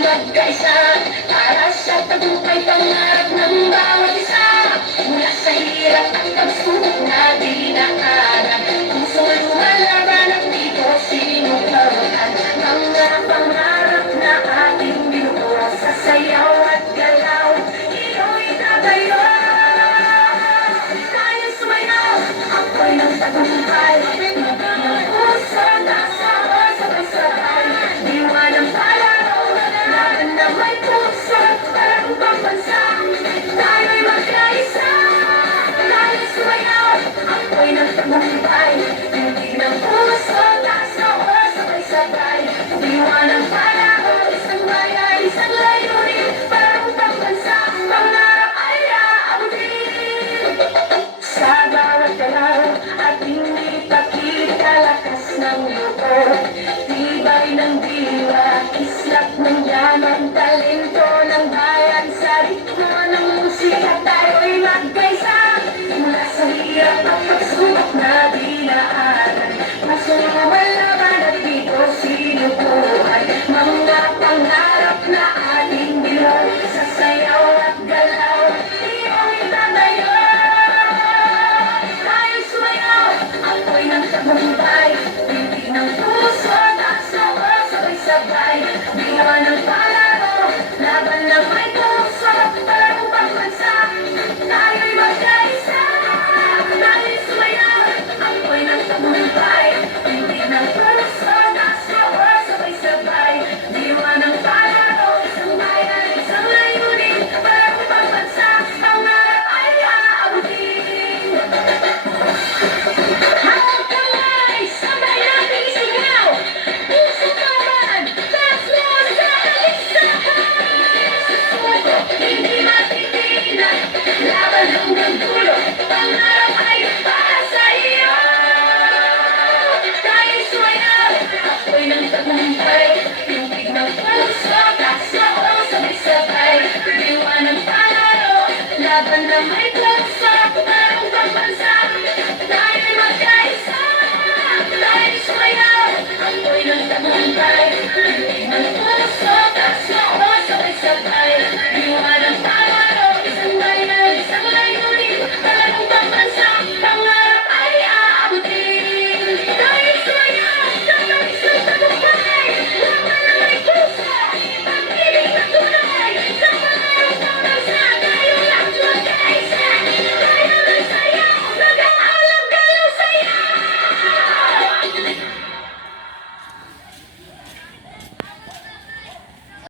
magkaisa para sa tagumpay pangarap ng bawat isa. Mula sa hirap at pagsubok na dinaanan, pusong lumalaban at dito sinubukan. Mga pangarap na ating binuo sa sayaw at galaw, iyo'y tatayo. Tayo sumayaw, ako'y ng tagumpay, ng puso na sabay-sabay. Diwa ng palaro, laban na may puso para upang bansa. Tayo'y magkaisa, tayo sumayaw, ako'y ng tagumpay, hindi ng puso na sabay-sabay. Diwa ng palaro, isang bayan, isang layunin para upang bansa. Pangarap ay aabutin sa bawat galaw at hindi pakita lakas ng loob. Tibay ng diwa, kislap ng yaman, talento ng bayan. Sa ritmo ng musika tayo'y magkaisa. Mula sa hirap at pagsubok na dinaanan, pusong lumalaban at dito sinubukan. Mga pangarap na ating binuo sa sayaw at galaw, iyo'y tatayo. Tayo sumayaw, ako'y ng tagumpay, hindi ng puso na sabay-sabay. Diwa ng